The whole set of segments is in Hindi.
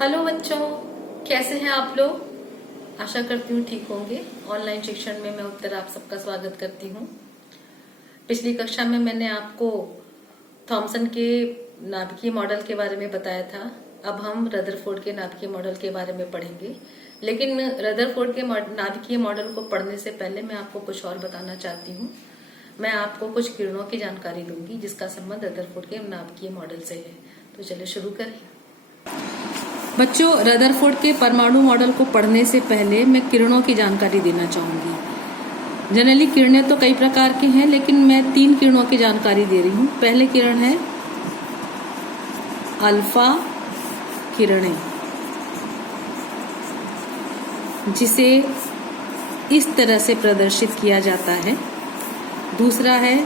हेलो बच्चों, कैसे हैं आप लोग। आशा करती हूँ ठीक होंगे। ऑनलाइन शिक्षण में मैं उत्तर आप सबका स्वागत करती हूँ। पिछली कक्षा में मैंने आपको थॉमसन के नाभिकीय मॉडल के बारे में बताया था। अब हम रदरफोर्ड के नाभिकीय मॉडल के बारे में पढ़ेंगे, लेकिन रदरफोर्ड के नाभिकीय मॉडल को पढ़ने से पहले मैं आपको कुछ और बताना चाहती हूँ। मैं आपको कुछ किरणों की जानकारी दूंगी जिसका संबंध रदरफोर्ड के नाभिकीय मॉडल से है। तो चलिए शुरू करें। बच्चों, रदरफोर्ड के परमाणु मॉडल को पढ़ने से पहले मैं किरणों की जानकारी देना चाहूंगी। जनरली किरणें तो कई प्रकार की हैं, लेकिन मैं 3 किरणों की जानकारी दे रही हूँ। पहले किरण है अल्फा किरणें, जिसे इस तरह से प्रदर्शित किया जाता है। दूसरा है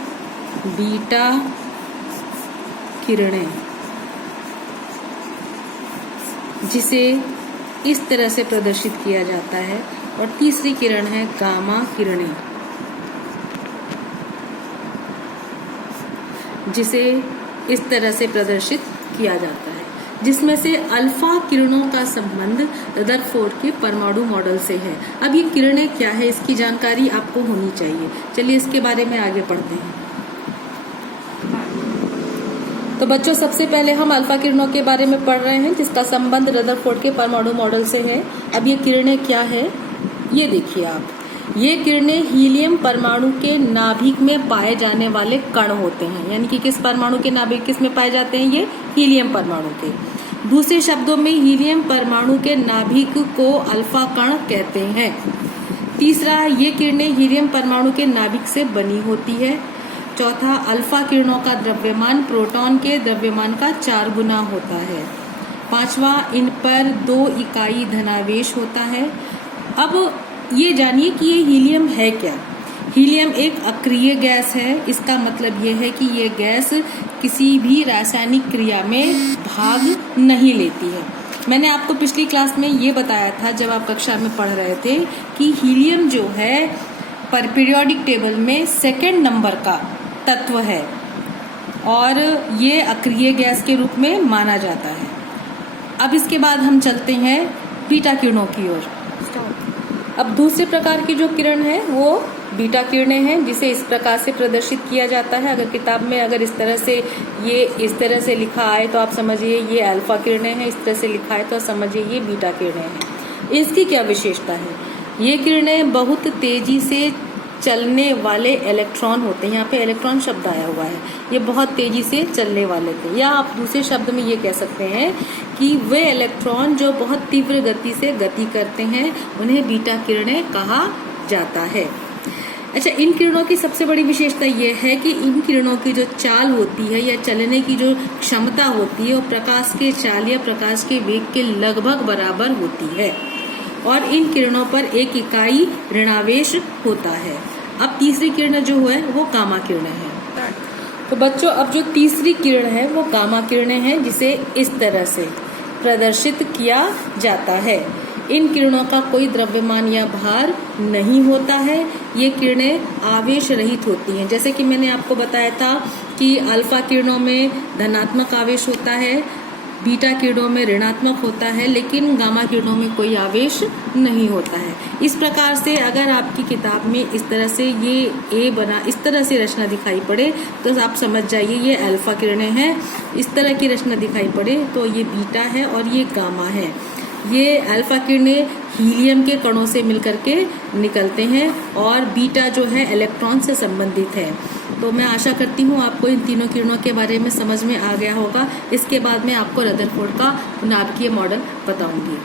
बीटा किरणें, जिसे इस तरह से प्रदर्शित किया जाता है। और तीसरी किरण है गामा किरणें, जिसे इस तरह से प्रदर्शित किया जाता है। जिसमें से अल्फा किरणों का संबंध रदरफोर्ड के परमाणु मॉडल से है। अब ये किरणें क्या है, इसकी जानकारी आपको होनी चाहिए। चलिए इसके बारे में आगे पढ़ते हैं। तो बच्चों, सबसे पहले हम अल्फा किरणों के बारे में पढ़ रहे हैं, जिसका संबंध रदरफोर्ड के परमाणु मॉडल से है। अब ये किरणें क्या है, ये देखिए आप। ये किरणें हीलियम परमाणु के नाभिक में पाए जाने वाले कण होते हैं। यानी कि किस परमाणु के नाभिक किस में पाए जाते हैं, ये हीलियम परमाणु के। दूसरे शब्दों में हीलियम परमाणु के नाभिक को अल्फा कण कहते हैं। तीसरा, ये किरणें हीलियम परमाणु के नाभिक से बनी होती है। चौथा, अल्फा किरणों का द्रव्यमान प्रोटॉन के द्रव्यमान का 4 गुना होता है। पांचवा, इन पर 2 इकाई धनावेश होता है। अब ये जानिए कि ये हीलियम है क्या। हीलियम एक अक्रिय गैस है। इसका मतलब ये है कि ये गैस किसी भी रासायनिक क्रिया में भाग नहीं लेती है। मैंने आपको पिछली क्लास में ये बताया था, जब आप कक्षा में पढ़ रहे थे, कि हीलियम जो है पीरियोडिक टेबल में 2nd नंबर का तत्व है और ये अक्रिय गैस के रूप में माना जाता है। अब इसके बाद हम चलते हैं बीटा किरणों की ओर। अब दूसरे प्रकार की जो किरण है वो बीटा किरणें हैं, जिसे इस प्रकार से प्रदर्शित किया जाता है। अगर किताब में अगर इस तरह से लिखा आए तो आप समझिए ये अल्फा किरणें हैं। इस तरह से लिखा है तो समझिए ये बीटा किरणें हैं। इसकी क्या विशेषता है, ये किरणें बहुत तेजी से चलने वाले इलेक्ट्रॉन होते हैं। यहाँ पे इलेक्ट्रॉन शब्द आया हुआ है। ये बहुत तेजी से चलने वाले थे, या आप दूसरे शब्द में ये कह सकते हैं कि वे इलेक्ट्रॉन जो बहुत तीव्र गति से गति करते हैं, उन्हें बीटा किरणें कहा जाता है। अच्छा, इन किरणों की सबसे बड़ी विशेषता यह है कि इन किरणों की जो चाल होती है या चलने की जो क्षमता होती है, वो प्रकाश के चाल या प्रकाश के वेग के लगभग बराबर होती है। और इन किरणों पर 1 इकाई ऋणावेश होता है। अब तीसरी किरण जो है वो गामा किरणें हैं। तो बच्चों, अब जो तीसरी किरण है वो गामा किरणें हैं, जिसे इस तरह से प्रदर्शित किया जाता है। इन किरणों का कोई द्रव्यमान या भार नहीं होता है। ये किरणें आवेश रहित होती हैं। जैसे कि मैंने आपको बताया था कि अल्फा किरणों में धनात्मक आवेश होता है, बीटा किरणों में ऋणात्मक होता है, लेकिन गामा किरणों में कोई आवेश नहीं होता है। इस प्रकार से अगर आपकी किताब में इस तरह से ये इस तरह से रचना दिखाई पड़े तो आप समझ जाइए ये अल्फा किरणें हैं। इस तरह की रचना दिखाई पड़े तो ये बीटा है और ये गामा है। ये अल्फा किरणें हीलियम के कणों से मिलकर के निकलते हैं और बीटा जो है इलेक्ट्रॉन से संबंधित है। तो मैं आशा करती हूँ आपको इन तीनों किरणों के बारे में समझ में आ गया होगा। इसके बाद मैं आपको रदरफोर्ड का नाभिकीय मॉडल बताऊंगी।